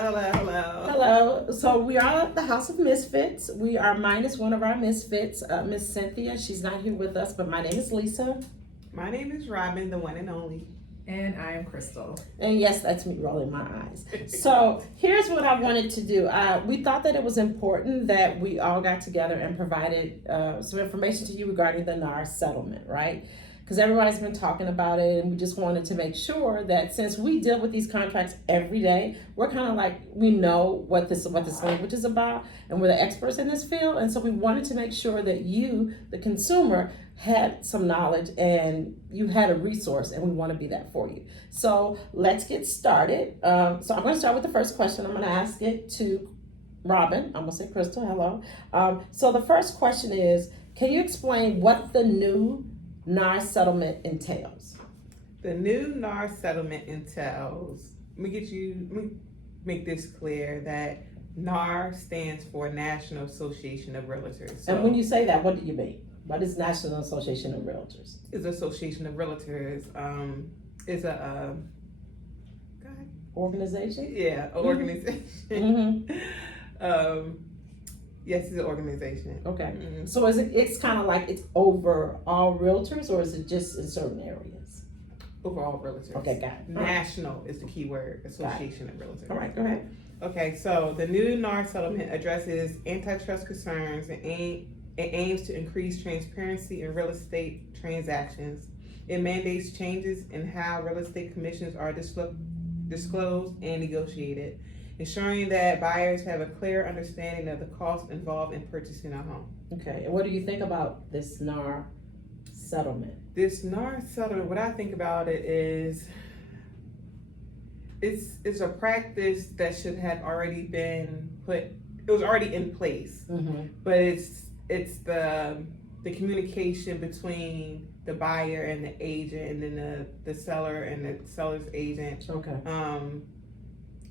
Hello. Hello. So we are at the House of Misfits. We are minus one of our Misfits, Miss Cynthia. She's not here with us, but my name is Lisa. My name is Robin, the one and only. And I am Crystal. And yes, that's me rolling my eyes. So here's what I wanted to do. We thought that it was important that we all got together and provided some information to you regarding the NAR settlement, right? Because everybody's been talking about it, and we just wanted to make sure that since we deal with these contracts every day, we're kind of like, we know what this language is about, and we're the experts in this field, and so we wanted to make sure that you, the consumer, had some knowledge and you had a resource, and we want to be that for you. So let's get started. So I'm going to start with the first question. I'm going to ask it to Robin. I'm going to say Crystal, hello. So the first question is, can you explain what the new NAR settlement entails? The new NAR settlement entails, let me make this clear that NAR stands for National Association of Realtors. And when you say that, what do you mean? What is National Association of Realtors? It's Association of Realtors. It's a organization? Yeah, an organization. Mm-hmm. Yes, it's an organization. Okay. Mm-hmm. So it's kind of like it's over all realtors, or is it just in certain areas? Overall realtors. Okay, got it. National is the key word, Association of Realtors. All right, go ahead. Okay, so the new NAR settlement addresses antitrust concerns and aims to increase transparency in real estate transactions. It mandates changes in how real estate commissions are disclosed and negotiated, ensuring that buyers have a clear understanding of the costs involved in purchasing a home. Okay, and what do you think about this NAR settlement? This NAR settlement, what I think about it is, it's a practice that should have already been it was already in place, but it's the communication between the buyer and the agent, and then the seller and the seller's agent. Okay.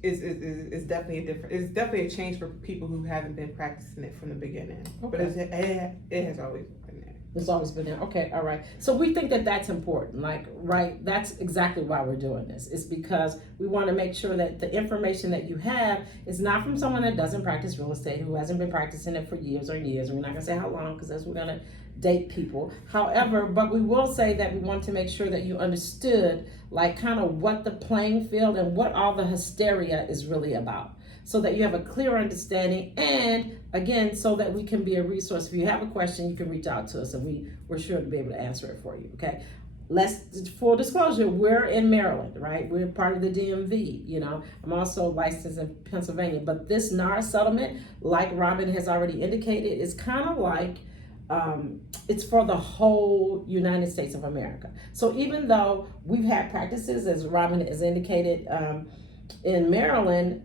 Is definitely a change for people who haven't been practicing it from the beginning. Okay. But it has always been there. It's always been there. Okay, all right. So we think that that's important. Right? That's exactly why we're doing this. It's because we want to make sure that the information that you have is not from someone that doesn't practice real estate, who hasn't been practicing it for years or years. We're not going to say how long, because that's we're going to date people. However, but we will say that we want to make sure that you understood kind of what the playing field and what all the hysteria is really about, so that you have a clear understanding, and again, so that we can be a resource. If you have a question, you can reach out to us, and we're sure to be able to answer it for you. Okay. Full disclosure, we're in Maryland, right? We're part of the DMV. I'm also licensed in Pennsylvania, but this NAR settlement, like Robin has already indicated, is kind of like it's for the whole United States of America. So even though we've had practices, as Robin has indicated, in Maryland,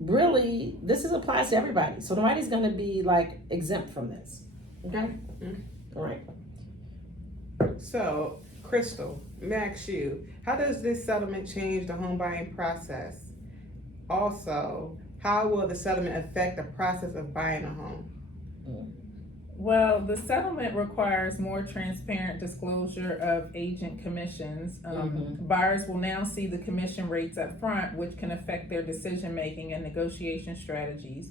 really this applies to everybody. So nobody's going to be exempt from this. Okay. All right. So, Crystal, let me ask you, how does this settlement change the home buying process? Also, how will the settlement affect the process of buying a home? Well, the settlement requires more transparent disclosure of agent commissions. Buyers will now see the commission rates up front, which can affect their decision-making and negotiation strategies.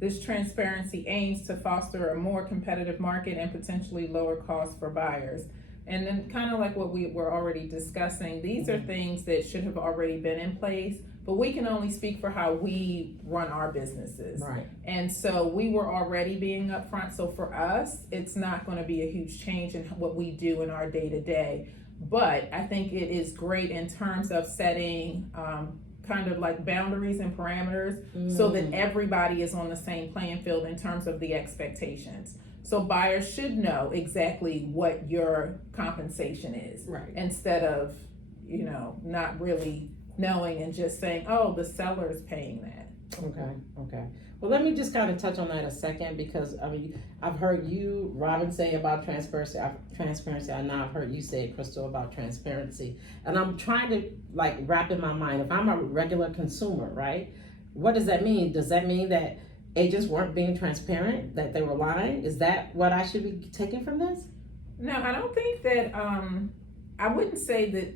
This transparency aims to foster a more competitive market and potentially lower costs for buyers. And then kind of like what we were already discussing, these are things that should have already been in place, but we can only speak for how we run our businesses. Right. And so we were already being upfront. So for us, it's not going to be a huge change in what we do in our day to day. But I think it is great in terms of setting kind of like boundaries and parameters so that everybody is on the same playing field in terms of the expectations. So buyers should know exactly what your compensation is, right? Instead of, not really knowing and just saying, oh, the seller is paying that. Okay. Well, let me just kind of touch on that a second, because I've heard you, Robin, say about transparency. I now have heard you say, Crystal, about transparency, and I'm trying to wrap in my mind. If I'm a regular consumer, right? What does that mean? Does that mean that agents weren't being transparent, that they were lying? Is that what I should be taking from this? No, I don't think that, I wouldn't say that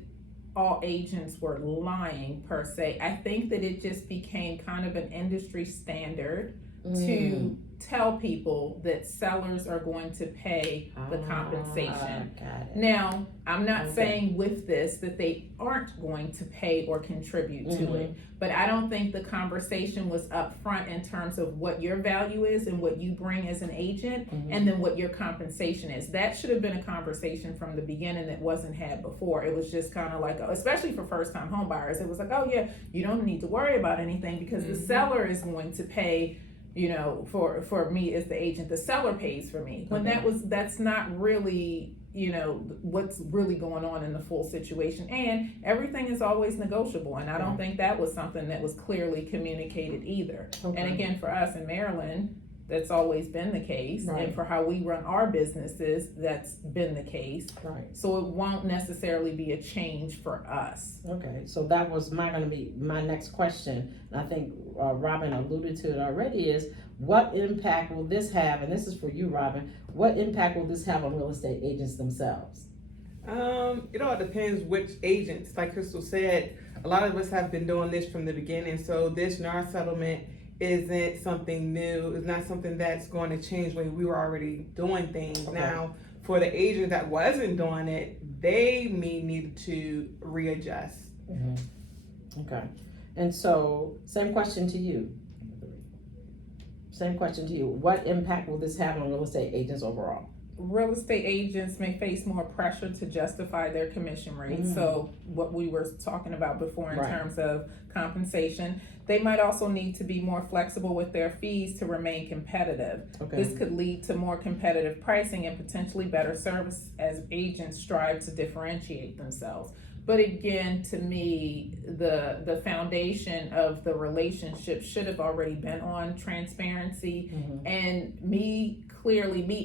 all agents were lying per se. I think that it just became kind of an industry standard to tell people that sellers are going to pay the compensation. Got it. Now, I'm not saying with this that they aren't going to pay or contribute to it, but I don't think the conversation was up front in terms of what your value is and what you bring as an agent, and then what your compensation is. That should have been a conversation from the beginning that wasn't had before. It was just kind of like, especially for first-time homebuyers, it was like, oh yeah, you don't need to worry about anything because the seller is going to pay, you know, for me as the agent. The seller pays for me. When that's not really, you know, what's really going on in the full situation. And everything is always negotiable, and I don't think that was something that was clearly communicated either. And again, for us in Maryland, that's always been the case, and for how we run our businesses, that's been the case. So it won't necessarily be a change for us. Okay, so that was gonna be my next question. And I think Robin alluded to it already, is what impact will this have, and this is for you, Robin, what impact will this have on real estate agents themselves? It all depends which agents. Like Crystal said, a lot of us have been doing this from the beginning, so this NAR settlement isn't something new. It's not something that's going to change when we were already doing things. Now, for the agent that wasn't doing it, they may need to readjust. Okay, and so same question to you. What impact will this have on real estate agents overall? Real estate agents may face more pressure to justify their commission rates. So what we were talking about before in terms of compensation, they might also need to be more flexible with their fees to remain competitive. This could lead to more competitive pricing and potentially better service as agents strive to differentiate themselves. But again, to me, the foundation of the relationship should have already been on transparency, and me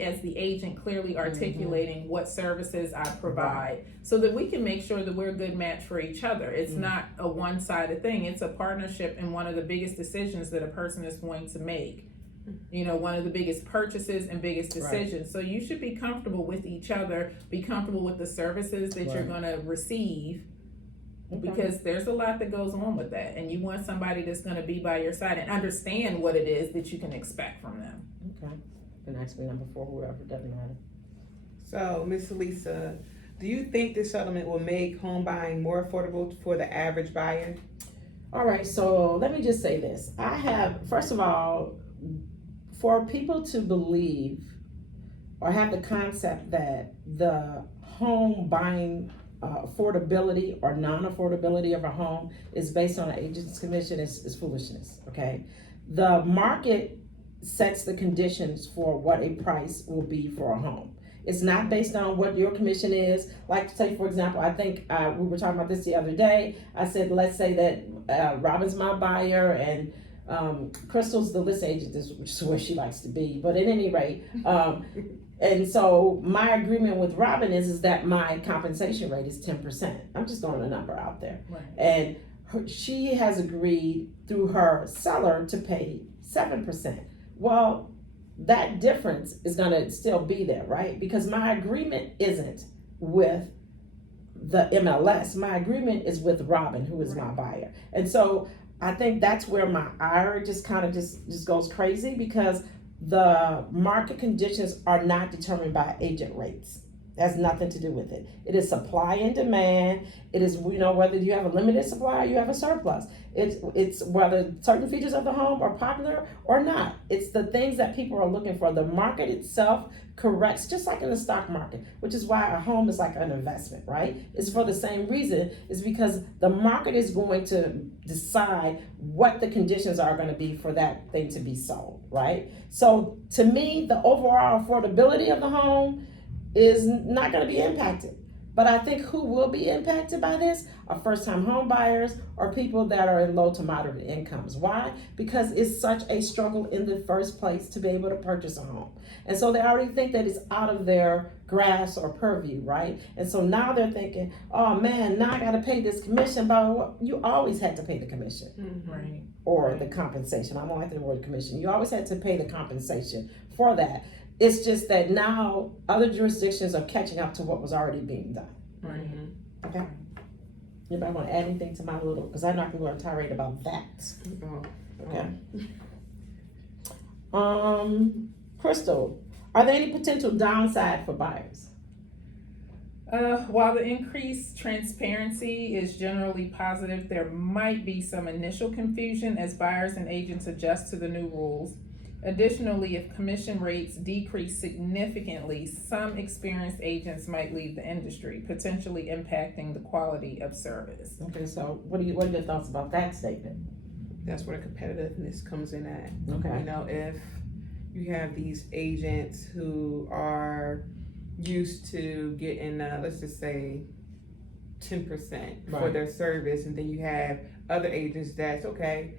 as the agent clearly articulating what services I provide, so that we can make sure that we're a good match for each other. It's not a one-sided thing. It's a partnership, and one of the biggest decisions that a person is going to make. You know, one of the biggest purchases and biggest decisions. So you should be comfortable with each other, be comfortable with the services that you're going to receive, because there's a lot that goes on with that, and you want somebody that's going to be by your side and understand what it is that you can expect from them. Okay, you can ask me number 4, whoever, doesn't matter. So, Ms. Lisa, do you think this settlement will make home buying more affordable for the average buyer? All right, so let me just say this. First of all, for people to believe or have the concept that the home buying affordability or non-affordability of a home is based on an agent's commission is foolishness, okay? The market sets the conditions for what a price will be for a home. It's not based on what your commission is. Like, say, for example, I think we were talking about this the other day. I said, let's say that Robin's my buyer and Crystal's the list agent, which is where she likes to be. But at any rate, and so my agreement with Robin is that my compensation rate is 10%. I'm just throwing a number out there. And she has agreed through her seller to pay 7%. Well, that difference is going to still be there, right? Because my agreement isn't with the MLS. My agreement is with Robin, who is my buyer. And so I think that's where my ire just kind of just goes crazy, because the market conditions are not determined by agent rates. It has nothing to do with it. It is supply and demand. It is, you know, whether you have a limited supply or you have a surplus. It's whether certain features of the home are popular or not. It's the things that people are looking for. The market itself corrects, just like in the stock market, which is why a home is like an investment, right? It's for the same reason. It's because the market is going to decide what the conditions are going to be for that thing to be sold, right? So to me, the overall affordability of the home is not going to be impacted. But I think who will be impacted by this are first-time home buyers or people that are in low to moderate incomes. Why? Because it's such a struggle in the first place to be able to purchase a home. And so they already think that it's out of their grasp or purview, right? And so now they're thinking, oh man, now I got to pay this commission. But you always had to pay the commission. Right. Or the compensation. I don't like the word commission. You always had to pay the compensation for that. It's just that now other jurisdictions are catching up to what was already being done. Right. Okay. Anybody want to add anything to my little, because I know I can go on a tirade about that. Okay. Crystal, are there any potential downside for buyers? While the increased transparency is generally positive, there might be some initial confusion as buyers and agents adjust to the new rules. Additionally, if commission rates decrease significantly, some experienced agents might leave the industry, potentially impacting the quality of service. Okay, so what are your thoughts about that statement? That's where the competitiveness comes in at. Okay. You know, if you have these agents who are used to getting, let's just say, 10% for Right. their service, and then you have other agents that's okay,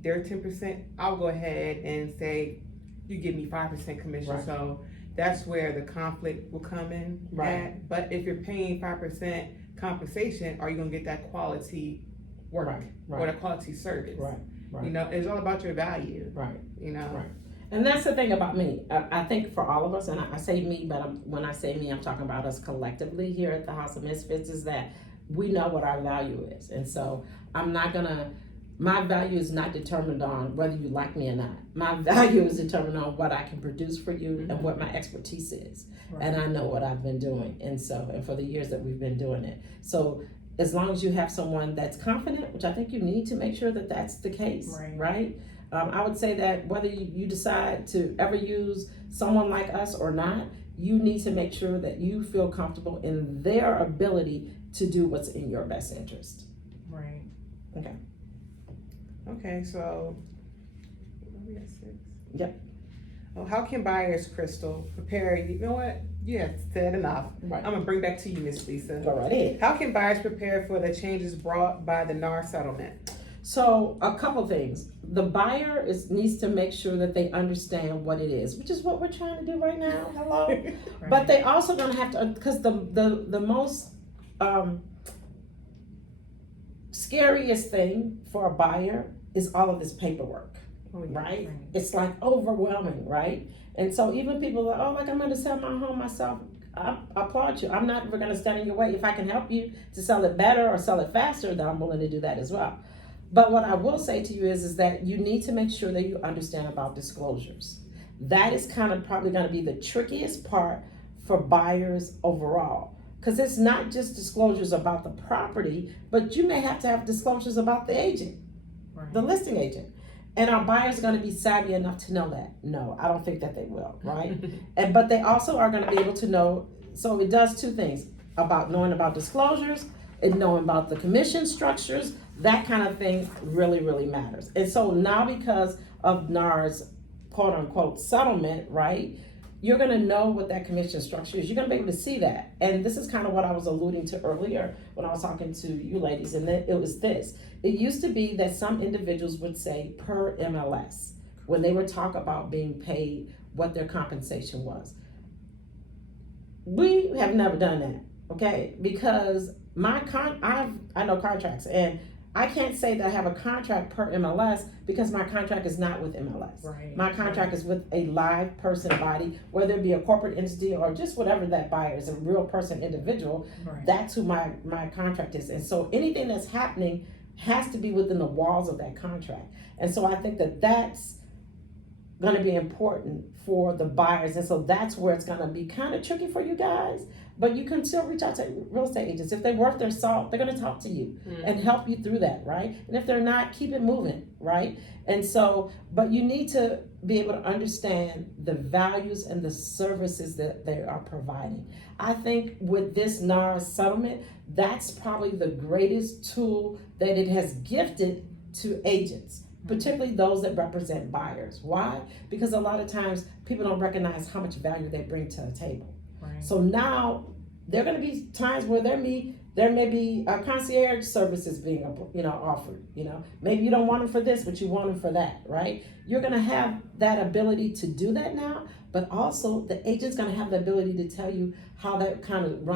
they're 10%, I'll go ahead and say, you give me 5% commission. Right. So that's where the conflict will come in Right. at. But if you're paying 5% compensation, are you gonna get that quality work or the quality service? Right. Right. You know, it's all about your value. Right. You know. Right. And that's the thing about me. I think for all of us, and I say me, but when I say me, I'm talking about us collectively here at the House of Misfits, is that we know what our value is. And so my value is not determined on whether you like me or not. My value is determined on what I can produce for you and what my expertise is. Right. And I know what I've been doing. And for the years that we've been doing it. So as long as you have someone that's confident, which I think you need to make sure that that's the case, right? I would say that whether you decide to ever use someone like us or not, you need to make sure that you feel comfortable in their ability to do what's in your best interest. Right. Okay, so we got 6. Yep. Oh, how can buyers, Crystal, prepare? You know what? You have said enough. Right. I'm gonna bring back to you, Miss Lisa. Go right ahead. How can buyers prepare for the changes brought by the NAR settlement? So a couple things. The buyer needs to make sure that they understand what it is, which is what we're trying to do right now. Hello. Right. But they also gonna have to, because the most scariest thing for a buyer is all of this paperwork, right? It's like overwhelming, right? And so even people are like, oh, I'm gonna sell my home myself. I applaud you. I'm not ever gonna stand in your way. If I can help you to sell it better or sell it faster, then I'm willing to do that as well. But what I will say to you is that you need to make sure that you understand about disclosures. That is kind of probably gonna be the trickiest part for buyers overall. Because it's not just disclosures about the property, but you may have to have disclosures about the agent, the listing agent. And our buyers are going to be savvy enough to know that? No, I don't think that they will, right? But they also are going to be able to know, so it does two things, about knowing about disclosures and knowing about the commission structures. That kind of thing really, really matters. And so now because of NAR's quote unquote settlement, right? You're going to know what that commission structure is. You're going to be able to see that. And this is kind of what I was alluding to earlier when I was talking to you ladies. And then it was this. It used to be that some individuals would say per MLS when they would talk about being paid what their compensation was. We have never done that, okay? Because I know contracts, and I can't say that I have a contract per MLS because my contract is not with MLS. Right. My contract is with a live person body, whether it be a corporate entity or just whatever that buyer is, a real person individual. Right. That's who my contract is. And so anything that's happening has to be within the walls of that contract. And so I think that that's going to be important for the buyers. And so that's where it's going to be kind of tricky for you guys. But you can still reach out to real estate agents. If they're worth their salt, they're going to talk to you and help you through that, right? And if they're not, keep it moving, right? And so, but you need to be able to understand the values and the services that they are providing. I think with this NAR settlement, that's probably the greatest tool that it has gifted to agents, particularly those that represent buyers. Why? Because a lot of times people don't recognize how much value they bring to the table. Right. So now there are going to be times where there may be concierge services being offered. Maybe you don't want them for this, but you want them for that, right? You're going to have that ability to do that now, but also the agent's going to have the ability to tell you how that kind of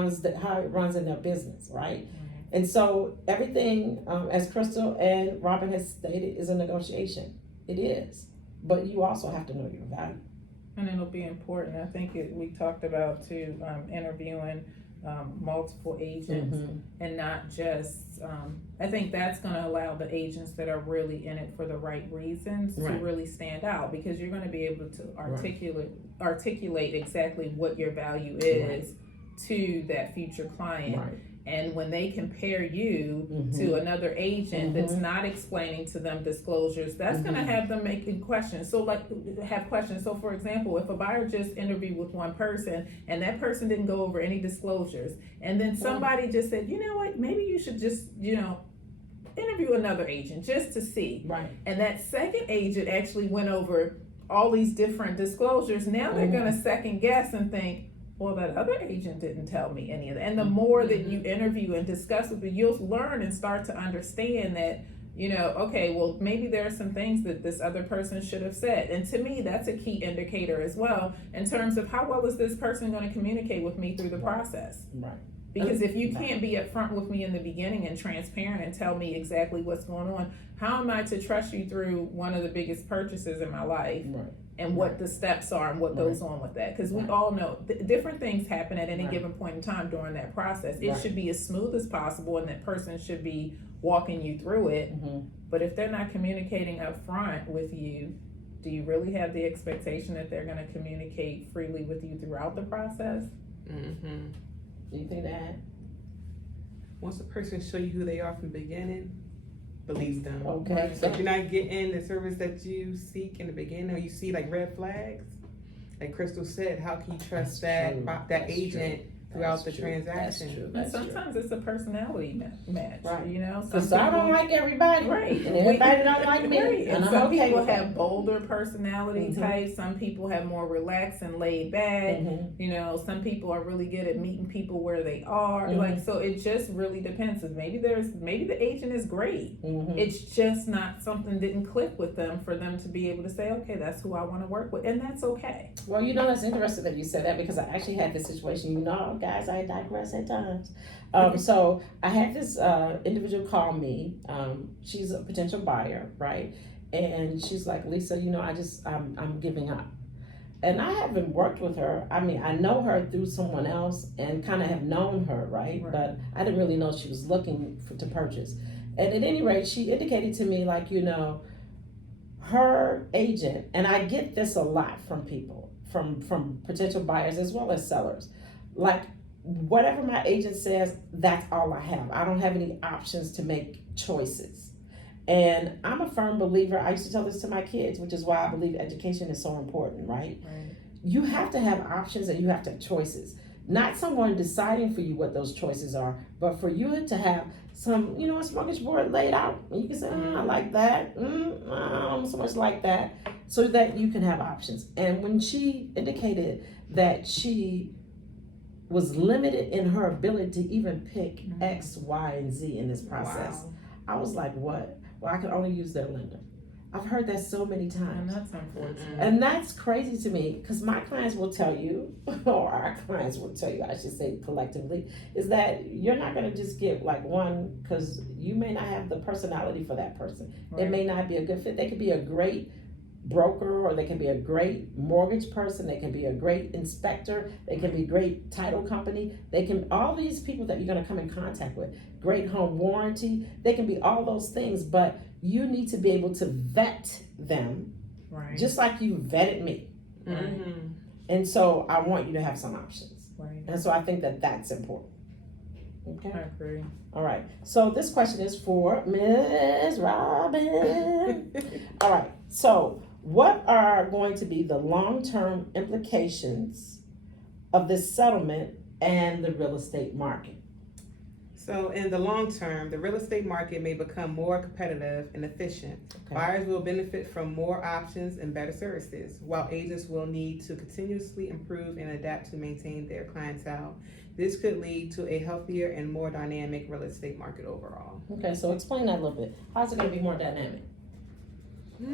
how it runs in their business, right? And so everything, as Crystal and Robin has stated, is a negotiation. It is, but you also have to know your value. And it'll be important. I think we talked about too, interviewing multiple agents and not just, I think that's gonna allow the agents that are really in it for the right reasons to really stand out, because you're gonna be able to articulate exactly what your value is to that future client. And when they compare you to another agent that's not explaining to them disclosures, that's gonna have them making questions. So have questions. So for example, if a buyer just interviewed with one person and that person didn't go over any disclosures, and then somebody just said, you know what, maybe you should just, interview another agent just to see. And that second agent actually went over all these different disclosures. Now they're gonna second guess and think, well, that other agent didn't tell me any of that. And the more that you interview and discuss with them, you'll learn and start to understand that, okay, well, maybe there are some things that this other person should have said. And to me, that's a key indicator as well, in terms of how well is this person going to communicate with me through the process. Because if you can't be upfront with me in the beginning and transparent and tell me exactly what's going on, how am I to trust you through one of the biggest purchases in my life? And what the steps are and what goes on with that, because we all know different things happen at any given point in time during that process. It should be as smooth as possible, and that person should be walking you through it. But if they're not communicating up front with you, do you really have the expectation that they're going to communicate freely with you throughout the process? Anything to add? Once a person show you who they are from the beginning, believe them. Okay. So if you're not getting the service that you seek in the beginning, or you see like red flags, like Crystal said, how can you trust that agent throughout the transaction? And sometimes it's a personality match, Because I don't like everybody, and everybody don't like me, and some people have bolder personality types. Some people have more relaxed and laid back. Some people are really good at meeting people where they are. So it just really depends. Maybe the agent is great. It's just not something didn't click with them for them to be able to say, okay, that's who I want to work with, and that's okay. Well, that's interesting that you said that, because I actually had this situation. Guys, I digress at times. So I had this individual call me. She's a potential buyer, right? And she's like, Lisa, I'm giving up. And I haven't worked with her. I mean, I know her through someone else and kind of have known her, right? But I didn't really know she was looking to purchase. And at any rate, she indicated to me, like, her agent, and I get this a lot from people, from potential buyers as well as sellers. Like, whatever my agent says, that's all I have. I don't have any options to make choices. And I'm a firm believer. I used to tell this to my kids, which is why I believe education is so important, right? You have to have options, and you have to have choices. Not someone deciding for you what those choices are, but for you to have some, a smorgasbord laid out. And you can say, I like that. I don't so much like that. So that you can have options. And when she indicated that she was limited in her ability to even pick X, Y, and Z in this process, I was like, what? Well, I can only use their lender. I've heard that so many times. And that's unfortunate. And that's crazy to me, because my clients will tell you, or our clients will tell you, I should say collectively, is that you're not going to just get like one, because you may not have the personality for that person. It may not be a good fit. They could be a great broker, or they can be a great mortgage person, they can be a great inspector, they can be great title company, they can, all these people that you're going to come in contact with, great home warranty, they can be all those things, but you need to be able to vet them, just like you vetted me. And so I want you to have some options. And so I think that that's important. Okay. I agree. All right. So this question is for Ms. Robin. All right. So what are going to be the long-term implications of this settlement and the real estate market? So in the long term, the real estate market may become more competitive and efficient. Buyers will benefit from more options and better services, while agents will need to continuously improve and adapt to maintain their clientele. This could lead to a healthier and more dynamic real estate market overall. Okay, so explain that a little bit. How's it going to be more dynamic? Let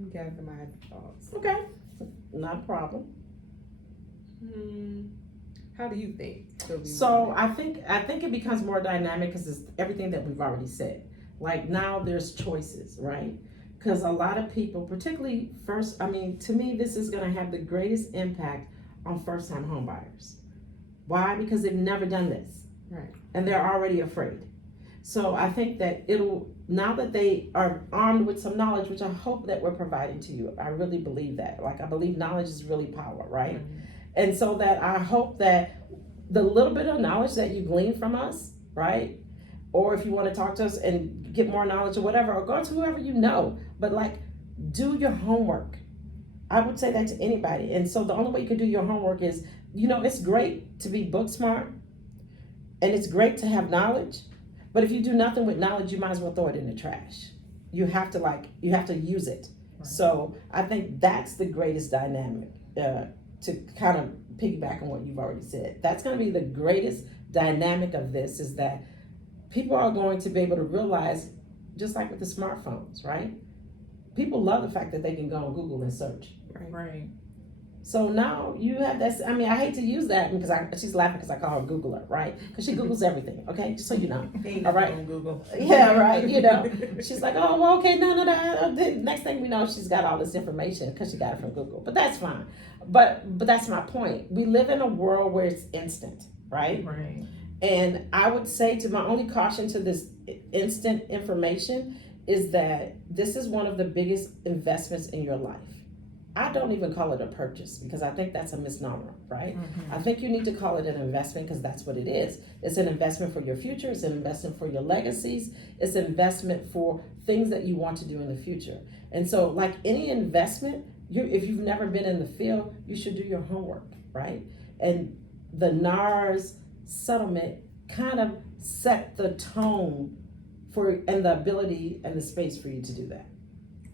me gather my thoughts. Okay, not a problem. How do you think? So I think it becomes more dynamic because it's everything that we've already said. Like now there's choices, right? Because a lot of people, particularly to me, this is going to have the greatest impact on first-time homebuyers. Why? Because they've never done this. Right. And they're already afraid. So I think that now that they are armed with some knowledge, which I hope that we're providing to you, I really believe that. Like, I believe knowledge is really power, right? Mm-hmm. And so that I hope that the little bit of knowledge that you glean from us, right? Or if you want to talk to us and get more knowledge or whatever, or go to whoever you know, but like, do your homework. I would say that to anybody. And so the only way you can do your homework is, it's great to be book smart and it's great to have knowledge, but if you do nothing with knowledge, you might as well throw it in the trash. You have to use it. Right. So I think that's the greatest dynamic, to kind of piggyback on what you've already said. That's going to be the greatest dynamic of this, is that people are going to be able to realize, just like with the smartphones, right? People love the fact that they can go on Google and search. Right. So now you have that. I mean, I hate to use that because she's laughing because I call her Googler, right? Because she Googles everything, okay? Just so you know. All right. On Google. Yeah, right. She's like, oh, well, okay, no. The next thing we know, she's got all this information because she got it from Google. But that's fine. But that's my point. We live in a world where it's instant, right? Right. And I would say, to my only caution to this instant information is that this is one of the biggest investments in your life. I don't even call it a purchase, because I think that's a misnomer, right? Mm-hmm. I think you need to call it an investment, because that's what it is. It's an investment for your future. It's an investment for your legacies. It's an investment for things that you want to do in the future. And so, like any investment, if you've never been in the field, you should do your homework, right? And the NAR's settlement kind of set the tone and the ability and the space for you to do that.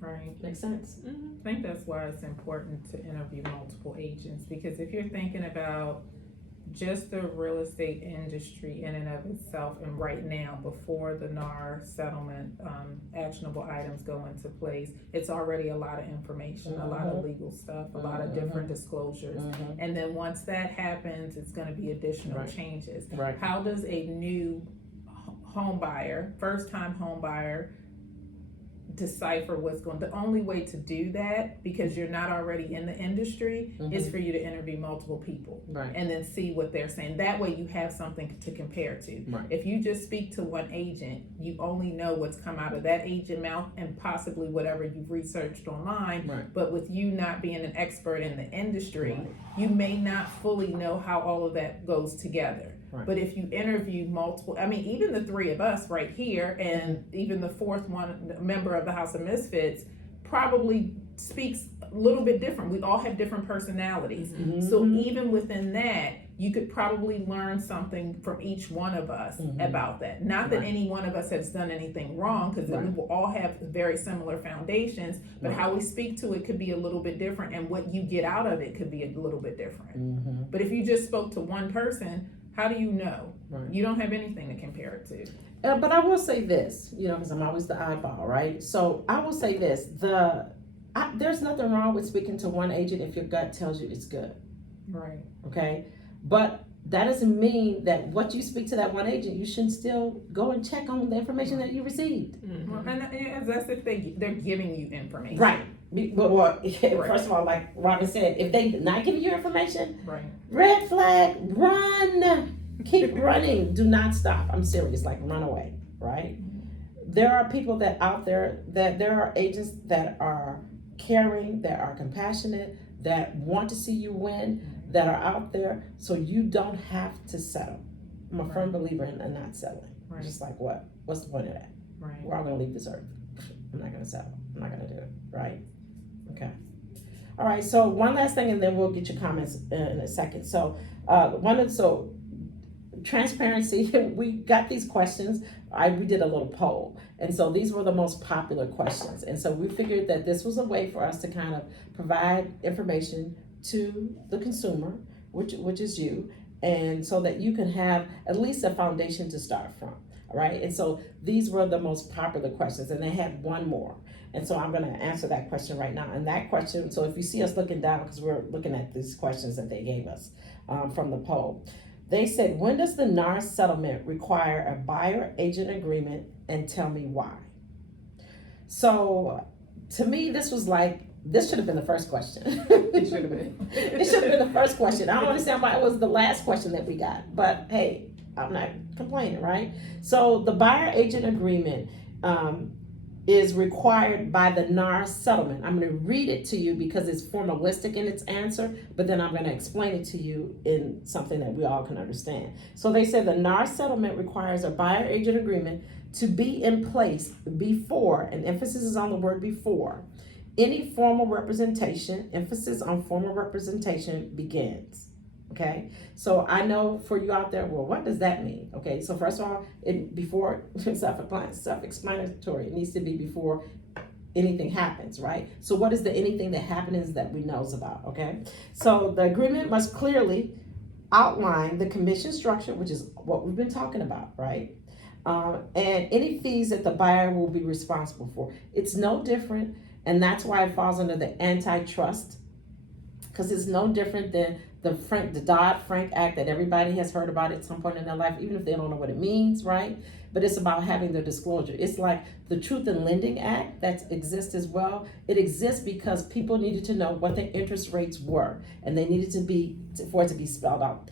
Right. Makes sense? Mm-hmm. I think that's why it's important to interview multiple agents, because if you're thinking about just the real estate industry in and of itself, and right now, before the NAR settlement, actionable items go into place, it's already a lot of information, a lot of legal stuff, a lot of different disclosures. And then once that happens, it's going to be additional changes. Right. How does a new home buyer, first-time home buyer, decipher what's going? The only way to do that, because you're not already in the industry, is for you to interview multiple people, Right. and then see what they're saying. That way you have something to compare to. Right. If you just speak to one agent, you only know what's come out of that agent mouth and possibly whatever you've researched online. Right. But with you not being an expert in the industry, you may not fully know how all of that goes together. Right. But if you interview multiple, I mean, even the three of us right here, and even the fourth one, member of the House of Misfits, probably speaks a little bit different. We all have different personalities. So even within that, you could probably learn something from each one of us about that. Not that any one of us has done anything wrong, because we will all have very similar foundations, but how we speak to it could be a little bit different, and what you get out of it could be a little bit different. But if you just spoke to one person, how do you know? Right. You don't have anything to compare it to. But I will say this, because I'm always the oddball, right? So I will say this: there's nothing wrong with speaking to one agent if your gut tells you it's good. Right. Okay, but that doesn't mean that what you speak to that one agent, you shouldn't still go and check on the information that you received. Well, and that's if they're giving you information. Right. But first of all, like Robin said, if they not giving you information, Right. red flag, run, keep running, do not stop. I'm serious, like run away, right? There are people that out there, that there are agents that are caring, that are compassionate, that want to see you win, that are out there, so you don't have to settle. I'm a firm believer in not settling. Right. Just like what? What's the point of that? Right. We're all gonna leave this earth. I'm not gonna settle. I'm not gonna do it, right? Okay. All right, so one last thing, and then we'll get your comments in a second. So transparency, we got these questions. We did a little poll, and so these were the most popular questions. And so we figured that this was a way for us to kind of provide information to the consumer, which is you, and so that you can have at least a foundation to start from. All right, and so these were the most popular questions, and they had one more. And so I'm going to answer that question right now. And that question, so if you see us looking down, because we're looking at these questions that they gave us from the poll, they said, when does the NAR settlement require a buyer-agent agreement, and tell me why? So to me, this was like this should have been the first question. It should have been. It should have been the first question. I don't understand why it was the last question that we got, but hey, I'm not complaining, right? So the buyer agent agreement is required by the NAR settlement. I'm going to read it to you because it's formalistic in its answer, but then I'm going to explain it to you in something that we all can understand. So they said the NAR settlement requires a buyer agent agreement to be in place before, and emphasis is on the word before, any formal representation, emphasis on formal representation begins. Okay, so I know for you out there, well, what does that mean? Okay, so first of all, before self-explanatory, it needs to be before anything happens, right? So what is the anything that happens that we knows about? Okay, so the agreement must clearly outline the commission structure, which is what we've been talking about, right? And any fees that the buyer will be responsible for. It's no different, and that's why it falls under the antitrust, because it's no different than the Dodd-Frank Act that everybody has heard about at some point in their life, even if they don't know what it means, right? But it's about having the disclosure. It's like the Truth in Lending Act that exists as well. It exists because people needed to know what the interest rates were, and they needed for it to be spelled out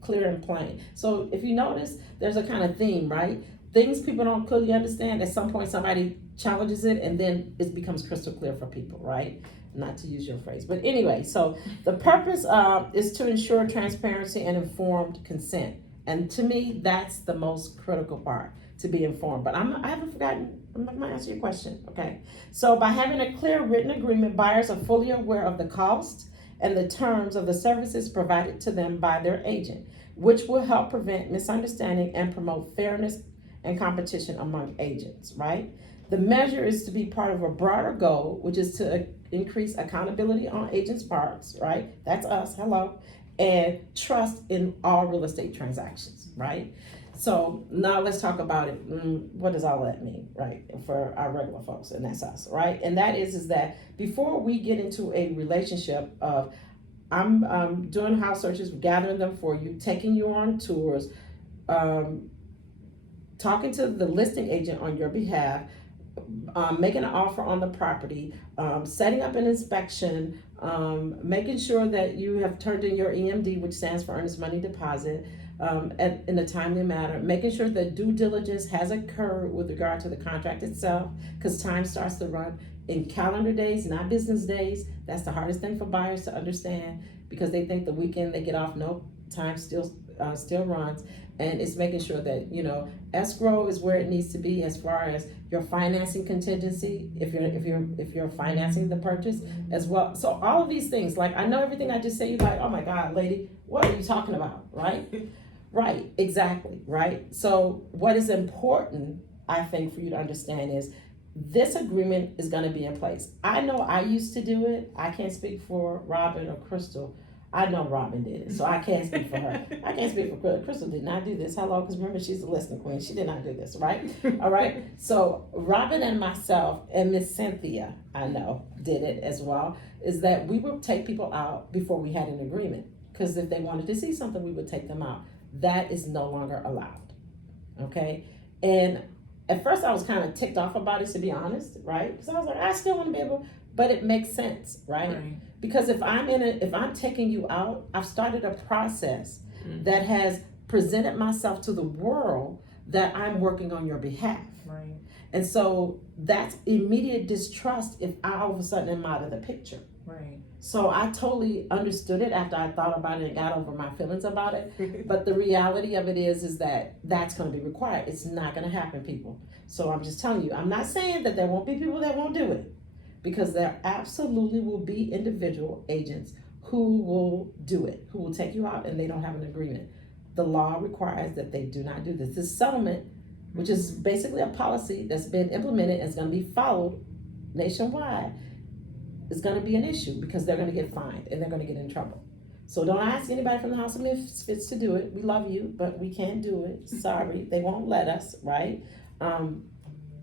clear and plain. So if you notice, there's a kind of theme, right? Things people don't clearly understand, at some point somebody challenges it, and then it becomes crystal clear for people, right? Not to use your phrase, but anyway, so the purpose is to ensure transparency and informed consent. And to me, that's the most critical part, to be informed. But I haven't forgotten, I'm going to answer your question, okay? So by having a clear written agreement, buyers are fully aware of the cost and the terms of the services provided to them by their agent, which will help prevent misunderstanding and promote fairness and competition among agents, right? The measure is to be part of a broader goal, which is to increase accountability on agents' parts, right? That's us, hello, and trust in all real estate transactions, right? So now let's talk about it. What does all that mean, right? For our regular folks, and that's us, right? And that is that before we get into a relationship of, I'm doing house searches, gathering them for you, taking you on tours, talking to the listing agent on your behalf, making an offer on the property, setting up an inspection, making sure that you have turned in your EMD, which stands for earnest money deposit, in a timely manner, making sure that due diligence has occurred with regard to the contract itself, because time starts to run in calendar days, not business days. That's the hardest thing for buyers to understand, because they think the weekend they get off. Nope, time still runs. And it's making sure that, escrow is where it needs to be as far as your financing contingency, if you're financing the purchase as well. So all of these things, like, I know everything I just said, you're like, oh my God, lady, what are you talking about, right? Right, exactly, right? So what is important, I think, for you to understand is this agreement is going to be in place. I know I used to do it. I can't speak for Robin or Crystal. I know Robin did it, so I can't speak for her. I can't speak for Crystal. Crystal did not do this. Hello, because remember, she's the listening queen. She did not do this, right? All right. So Robin and myself and Miss Cynthia, I know, did it as well, is that we would take people out before we had an agreement. Because if they wanted to see something, we would take them out. That is no longer allowed, okay? And at first I was kind of ticked off about it, to be honest, right? Because I was like, I still want to be able, but it makes sense, right? Because if I'm taking you out, I've started a process that has presented myself to the world that I'm working on your behalf. Right. And so that's immediate distrust if I all of a sudden am out of the picture. Right. So I totally understood it after I thought about it and got over my feelings about it. But the reality of it is that that's going to be required. It's not going to happen, people. So I'm just telling you, I'm not saying that there won't be people that won't do it, because there absolutely will be individual agents who will do it, who will take you out and they don't have an agreement. The law requires that they do not do this. This settlement, which is basically a policy that's been implemented and is going to be followed nationwide, is going to be an issue, because they're going to get fined and they're going to get in trouble. So don't ask anybody from the House of Misfits to do it. We love you, but we can't do it. Sorry, they won't let us, right?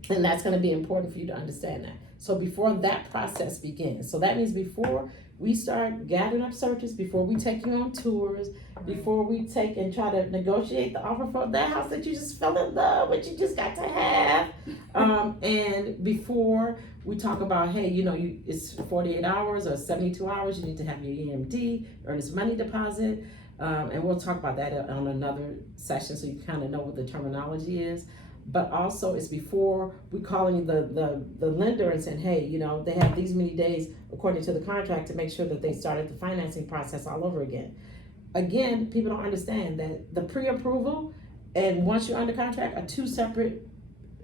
And that's gonna be important for you to understand that. So before that process begins, so that means before we start gathering up searches, before we take you on tours, before we take and try to negotiate the offer for that house that you just fell in love with, you just got to have, and before we talk about, hey, it's 48 hours or 72 hours, you need to have your EMD, earnest money deposit, and we'll talk about that on another session so you kind of know what the terminology is. But also it's before we calling the lender and saying, hey, they have these many days according to the contract to make sure that they started the financing process all over again. Again, people don't understand that the pre-approval and once you're under contract are two separate,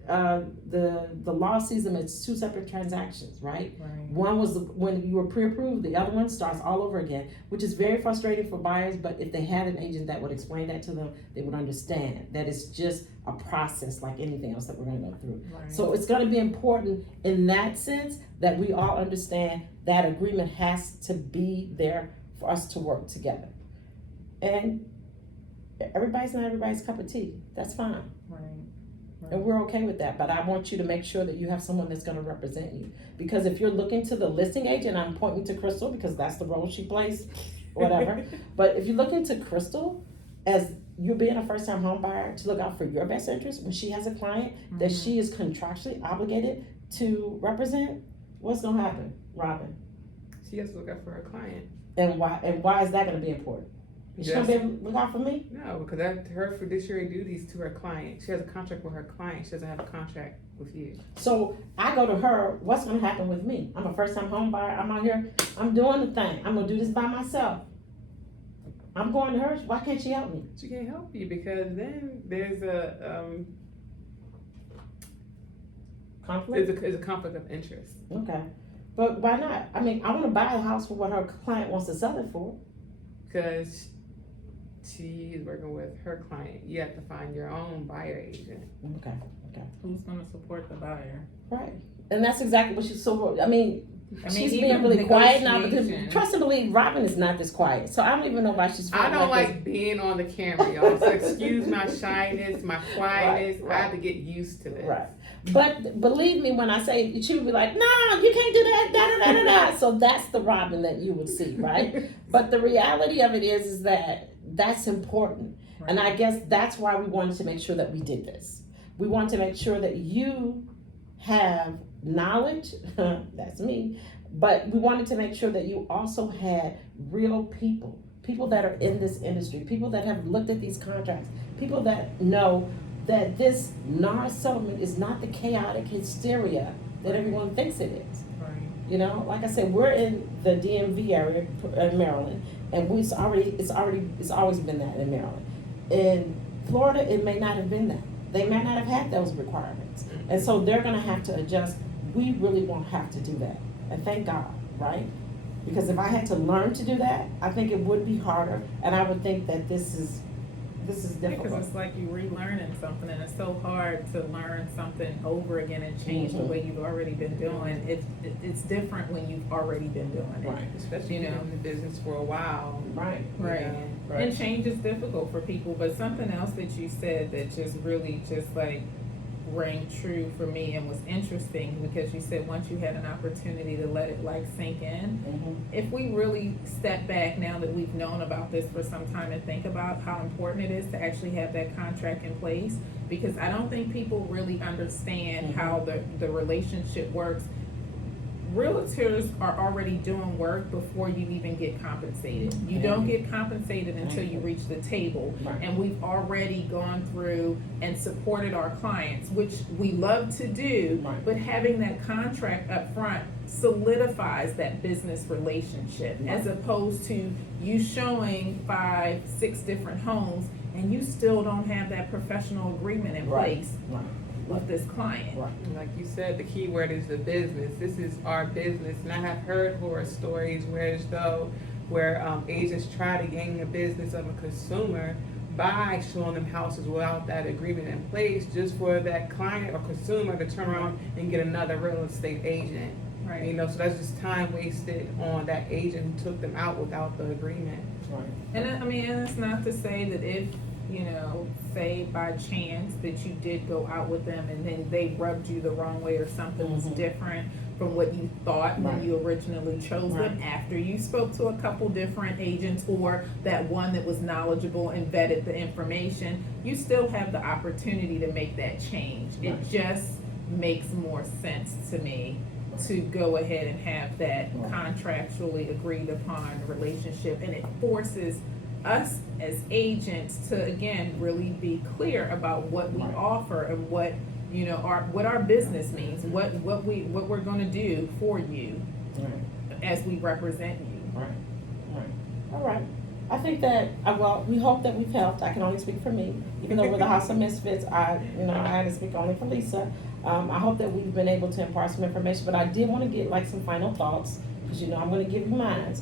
the law sees them as two separate transactions, right? One was when you were pre-approved, the other one starts all over again, which is very frustrating for buyers, but if they had an agent that would explain that to them, they would understand that it's just a process like anything else that we're gonna go through. So it's gonna be important in that sense that we all understand that agreement has to be there for us to work together. And everybody's not everybody's cup of tea, that's fine. And we're okay with that, but I want you to make sure that you have someone that's gonna represent you. Because if you're looking to the listing agent, I'm pointing to Crystal because that's the role she plays, whatever. But if you're looking to Crystal as you being a first-time home buyer to look out for your best interest when she has a client that she is contractually obligated to represent, what's gonna happen, Robin? She has to look out for her client. And why is that gonna be important? Is she gonna be able to look out for me? No, because that's her fiduciary duties to her client. She has a contract with her client. She doesn't have a contract with you. So I go to her, what's gonna happen with me? I'm a first-time home buyer, I'm out here, I'm doing the thing, I'm gonna do this by myself. I'm going to her, why can't she help me? She can't help you because then there's a Conflict? there's a conflict of interest. Okay, but why not? I mean, I wanna buy a house for what her client wants to sell it for. Because she is working with her client. You have to find your own buyer agent. Okay. Who's gonna support the buyer? Right, and that's exactly what she's so, she's being even really quiet now, because negotiation. trust and believe, Robin is not this quiet, so I don't even know why she's I don't like like being on the camera, y'all. So excuse my shyness, my quietness. Right. I have to get used to it. Right. But believe me when I say, she would be like, no, you can't do that, da da da da da. So that's the Robin that you would see, right? But the reality of it is that that's important. Right. And I guess that's why we wanted to make sure that we did this. We want to make sure that you have knowledge, that's me, but we wanted to make sure that you also had real people that are in this industry, people that have looked at these contracts, people that know that this NAR settlement is not the chaotic hysteria that everyone thinks it is. Right. Like I said, we're in the DMV area in Maryland, and it's always been that in Maryland. In Florida, it may not have been that. They may not have had those requirements, and so they're going to have to adjust. We really won't have to do that, and thank God, right? Because if I had to learn to do that, I think it would be harder, and I would think that this is difficult. Because it's like you relearning something, and it's so hard to learn something over again and change the way you've already been doing. It's different when you've already been doing it. Right. Especially in the business for a while. Right. Right. Right. And change is difficult for people, but something else that you said that just really just like rang true for me and was interesting, because you said once you had an opportunity to let it like sink in. If we really step back now that we've known about this for some time and think about how important it is to actually have that contract in place, because I don't think people really understand how the relationship works. Realtors are already doing work before you even get compensated. You don't get compensated until you reach the table. Right. And we've already gone through and supported our clients, which we love to do, Right. but having that contract up front solidifies that business relationship, Right. as opposed to you showing 5, 6 different homes and you still don't have that professional agreement in Right. place Right. with this client. Right. And like you said, the key word is the business. This is our business. And I have heard horror stories where agents try to gain the business of a consumer by showing them houses without that agreement in place, just for that client or consumer to turn around and get another real estate agent. Right. So that's just time wasted on that agent who took them out without the agreement. Right. And and it's not to say that if say by chance that you did go out with them and then they rubbed you the wrong way or something was different from what you thought when you originally chose them, after you spoke to a couple different agents or that one that was knowledgeable and vetted the information, you still have the opportunity to make that change. It just makes more sense to me to go ahead and have that contractually agreed upon relationship, and it forces us as agents to again really be clear about what we offer and what our business means, what we're going to do for you as we represent you. All right. I think that we hope that we've helped. I can only speak for me, even though we're the House of Misfits. I had to speak only for Lisa. I hope that we've been able to impart some information, but I did want to get like some final thoughts, because I'm going to give you mine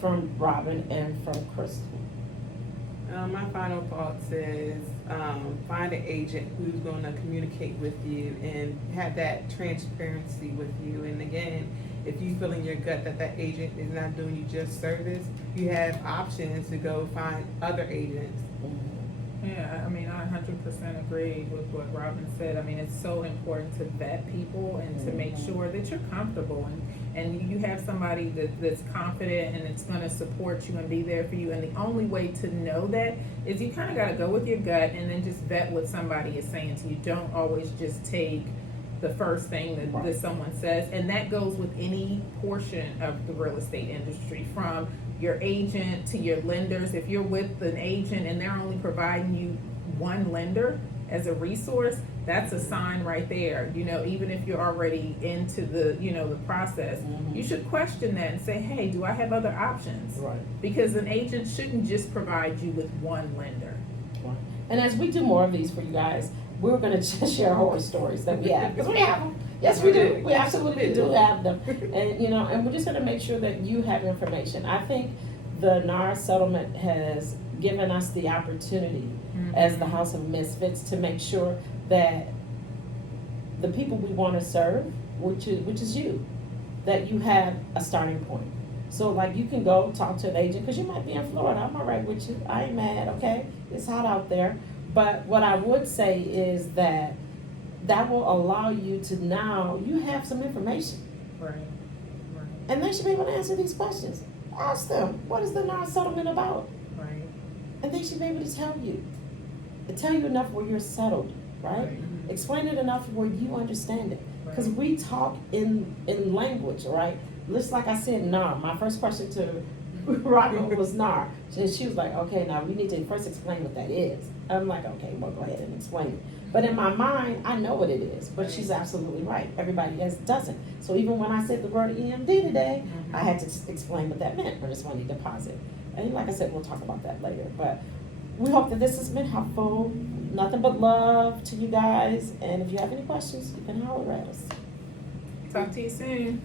from Robin and from Crystal. My final thoughts is find an agent who's going to communicate with you and have that transparency with you. And again, if you feel in your gut that that agent is not doing you just service, you have options to go find other agents. Yeah, I mean, I 100% agree with what Robin said. I mean, it's so important to vet people and to make sure that you're comfortable and you have somebody that's confident and it's going to support you and be there for you. And the only way to know that is you kind of got to go with your gut and then just vet what somebody is saying to you. Don't always just take the first thing that someone says. And that goes with any portion of the real estate industry, from your agent to your lenders. If you're with an agent and they're only providing you one lender as a resource, that's a sign right there. Even if you're already into the the process, you should question that and say, hey, do I have other options? Because an agent shouldn't just provide you with one lender. And as we do more of these for you guys, we're going to just share horror stories that we have, because we have them. Yes, we do. We absolutely do have them. And and we're just going to make sure that you have information. I think the NAR settlement has given us the opportunity as the House of Misfits to make sure that the people we want to serve, which is you, that you have a starting point. So like you can go talk to an agent, because you might be in Florida. I'm all right with you. I ain't mad, okay? It's hot out there. But what I would say is that will allow you to now, you have some information. Right. And they should be able to answer these questions. Ask them, what is the NAR settlement about? Right. And they should be able to tell you. Tell you enough where you're settled, right? Explain it enough where you understand it. Because we talk in language, right? Just like I said, NAR. My first question to Robin was NAR. She was like, okay, now we need to first explain what that is. I'm like, okay, well, go ahead and explain it. But in my mind, I know what it is. But she's absolutely right. Everybody else doesn't. So even when I said the word EMD today, I had to explain what that meant, earnest money deposit. And like I said, we'll talk about that later. But we hope that this has been helpful. Nothing but love to you guys. And if you have any questions, you can holler at us. Talk to you soon.